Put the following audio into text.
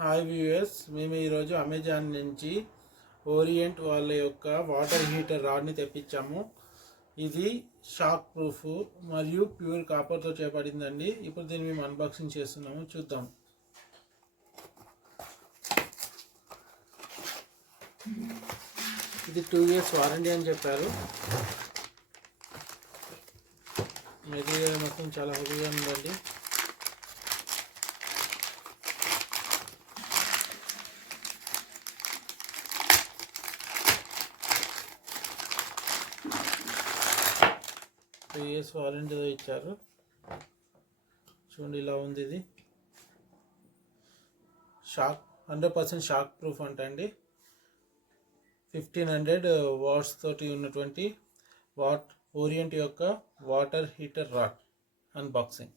Hi viewers, మేము ఈరోజు అమెజాన్ నుంచి ఓరియంట్ వాళ్ళ యొక్క వాటర్ హీటర్ రాడ్ని తెప్పించాము. ఇది షాక్ ప్రూఫ్ మరియు ప్యూర్ కాపర్తో చేయబడిందండి. ఇప్పుడు దీన్ని మేము అన్బాక్సింగ్ చేస్తున్నాము, చూద్దాం. ఇది 2 years వారంటీ అని చెప్పారు. మెటీరియల్ మొత్తం చాలా హెవీగా ఉందండి. ఇయర్స్ వారంటీతో ఇచ్చారు. చూడండి, ఇలా ఉంది. ఇది 100% షాక్ ప్రూఫ్ అంటండి. 1500 వాట్స్ తోటి ఉన్నటువంటి ఓరియంట్ యొక్క వాటర్ హీటర్ రాడ్ అన్బాక్సింగ్.